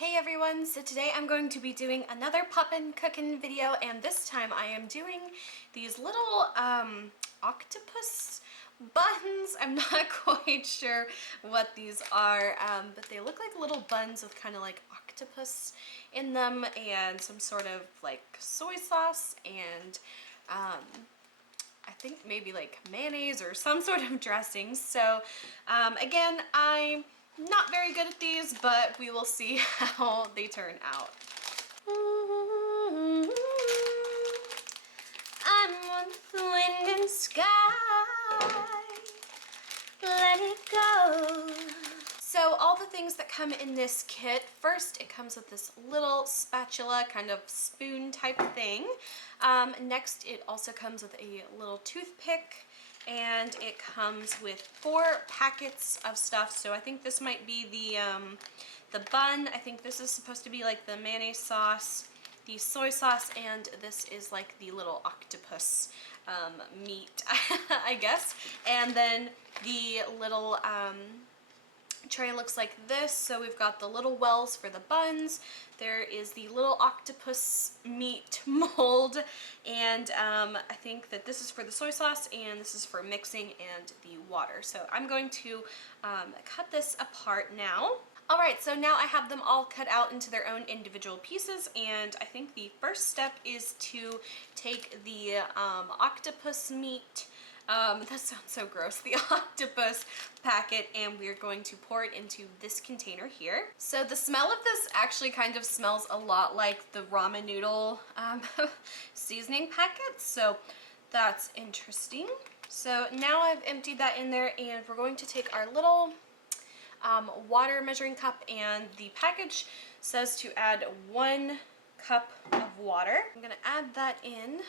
Hey everyone, so today I'm going to be doing another Popin Cookin video, and this time I am doing these little octopus buns. I'm not quite sure what these are, but they look like little buns with kind of like octopus in them and some sort of like soy sauce and I think maybe like mayonnaise or some sort of dressing. So again, I'm not very good at these, but we will see how they turn out. I'm one with the wind and sky, let it go. So all the things that come in this kit, first it comes with this little spatula, kind of spoon type thing. Next it also comes with a little toothpick, and it comes with 4 packets of stuff. So I think this might be the bun. I think this is supposed to be like the mayonnaise sauce, the soy sauce, and this is like the little octopus meat, I guess. And then the little tray looks like this. So we've got the little wells for the buns, there is the little octopus meat mold, and I think that this is for the soy sauce and this is for mixing and the water. So I'm going to cut this apart now. Alright, so now I have them all cut out into their own individual pieces, and I think the first step is to take the octopus meat, that sounds so gross, the octopus packet, and we're going to pour it into this container here. So the smell of this actually kind of smells a lot like the ramen noodle seasoning packets, so that's interesting. So now I've emptied that in there, and we're going to take our little water measuring cup, and the package says to add 1 cup of water. I'm going to add that in,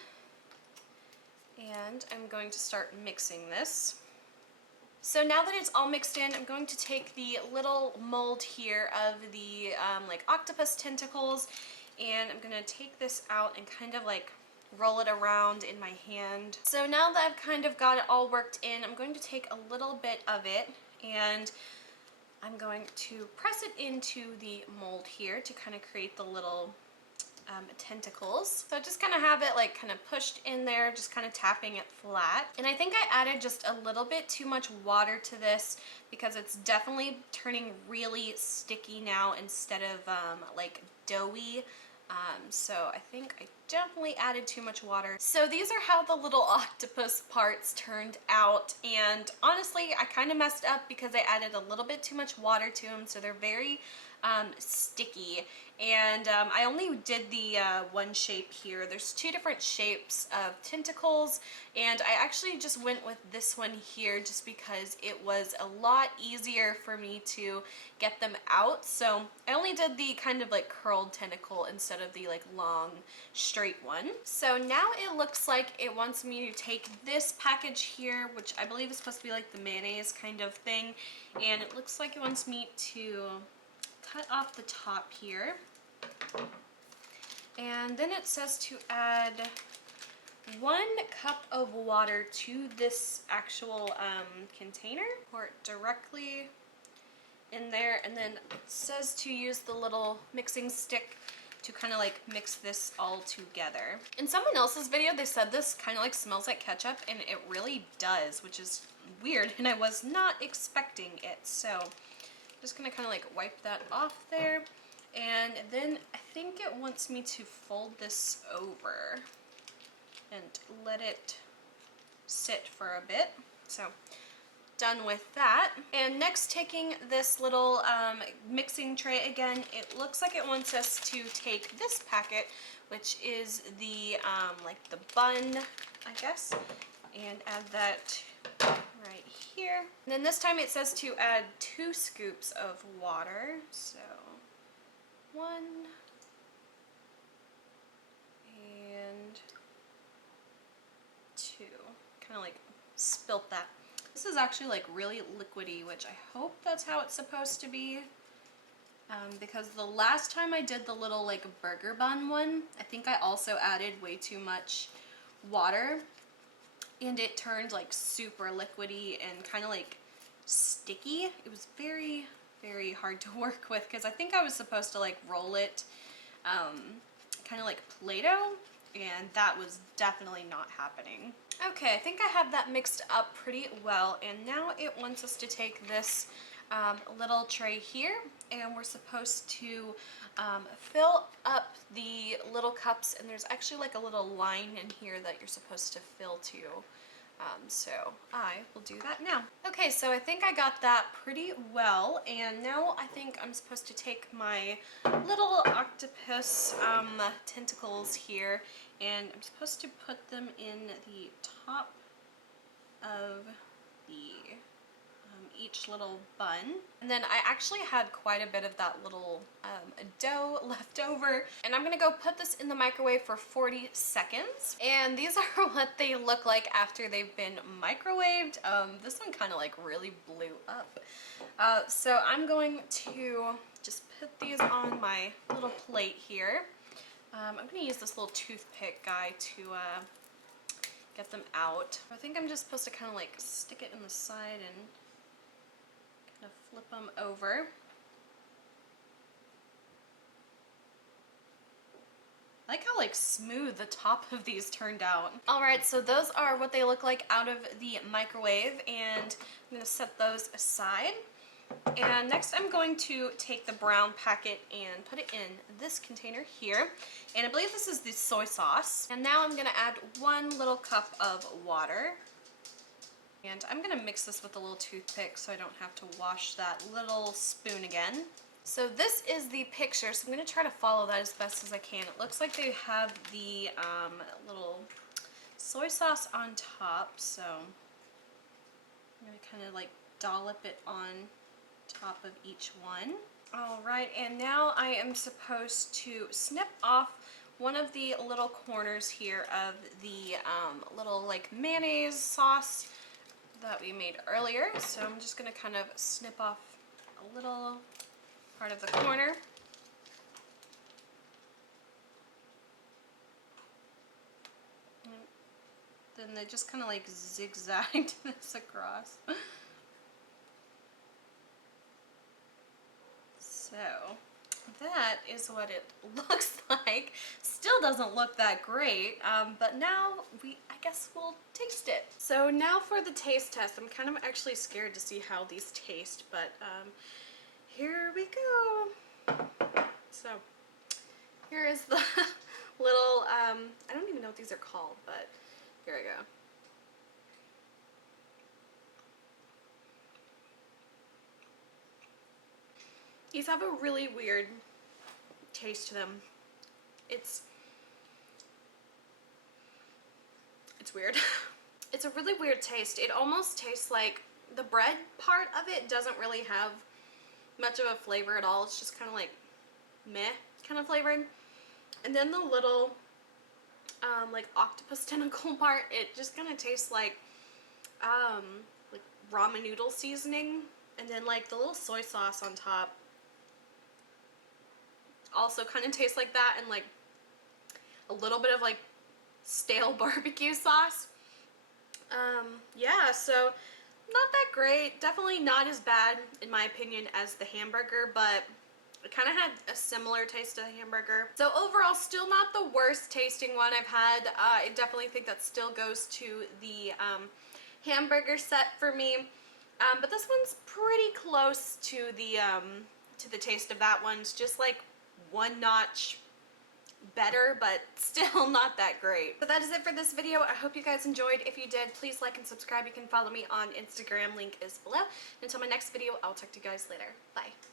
and I'm going to start mixing this. So now that it's all mixed in, I'm going to take the little mold here of the like octopus tentacles, and I'm going to take this out and kind of like roll it around in my hand. So now that I've kind of got it all worked in, I'm going to take a little bit of it and I'm going to press it into the mold here to kind of create the little tentacles. So just kind of have it like kind of pushed in there, just kind of tapping it flat. And I think I added just a little bit too much water to this because it's definitely turning really sticky now instead of like doughy. So I think I definitely added too much water. So these are how the little octopus parts turned out, and honestly I kind of messed up because I added a little bit too much water to them, so they're very sticky. And I only did the one shape here. There's 2 different shapes of tentacles, and I actually just went with this one here just because it was a lot easier for me to get them out. So I only did the kind of like curled tentacle instead of the like long straight one. So now it looks like it wants me to take this package here, which I believe is supposed to be like the mayonnaise kind of thing, and it looks like it wants me to cut off the top here. And then it says to add 1 cup of water to this actual container. Pour it directly in there, and then it says to use the little mixing stick to kind of like mix this all together. In someone else's video they said this kind of like smells like ketchup, and it really does, which is weird, and I was not expecting it. So just gonna kind of like wipe that off there, and then I think it wants me to fold this over and let it sit for a bit. So done with that. And next, taking this little mixing tray again, it looks like it wants us to take this packet, which is the like the bun, I guess, and add that right here. And then this time it says to add 2 scoops of water. So 1 and 2. Kind of like spilt that. This is actually like really liquidy, which I hope that's how it's supposed to be. Because the last time I did the little like burger bun one, I think I also added way too much water, and it turned like super liquidy and kind of like sticky. It was very very hard to work with because I think I was supposed to like roll it kind of like Play-Doh, and that was definitely not happening. Okay, I think I have that mixed up pretty well, and now it wants us to take this little tray here, and we're supposed to fill up the little cups, and there's actually like a little line in here that you're supposed to fill to. So I will do that now. Okay, so I think I got that pretty well, and now I think I'm supposed to take my little octopus tentacles here, and I'm supposed to put them in the top of the each little bun. And then I actually had quite a bit of that little dough left over, and I'm gonna go put this in the microwave for 40 seconds. And these are what they look like after they've been microwaved. This one kind of like really blew up. So I'm going to just put these on my little plate here. I'm gonna use this little toothpick guy to get them out. I think I'm just supposed to kind of like stick it in the side and flip them over. I like how like smooth the top of these turned out. Alright, so those are what they look like out of the microwave, and I'm going to set those aside. And next I'm going to take the brown packet and put it in this container here. And I believe this is the soy sauce. And now I'm going to add 1 little cup of water. And I'm going to mix this with a little toothpick so I don't have to wash that little spoon again. So this is the picture, so I'm going to try to follow that as best as I can. It looks like they have the little soy sauce on top, so I'm going to kind of like dollop it on top of each one. Alright, and now I am supposed to snip off one of the little corners here of the little like mayonnaise sauce that we made earlier. So I'm just going to kind of snip off a little part of the corner. Then they just kind of like zigzagged this across. So that is what it looks like. Still doesn't look that great, but now I guess we'll taste it. So now for the taste test. I'm kind of actually scared to see how these taste, but here we go. So here is the little, I don't even know what these are called, but here we go. These have a really weird taste to them. It's weird. It's a really weird taste. It almost tastes like the bread part of it doesn't really have much of a flavor at all. It's just kind of like meh kind of flavored. And then the little like octopus tentacle part, it just kind of tastes like ramen noodle seasoning. And then like the little soy sauce on top also kind of tastes like that, and like a little bit of like stale barbecue sauce. Yeah, so not that great. Definitely not as bad in my opinion as the hamburger, but it kind of had a similar taste to the hamburger. So overall, still not the worst tasting one I've had. I definitely think that still goes to the hamburger set for me. But this one's pretty close to the taste of that one. It's just like 1 notch better, but still not that great. But that is it for this video. I hope you guys enjoyed. If you did, please like and subscribe. You can follow me on Instagram. Link is below. Until my next video, I'll talk to you guys later. Bye.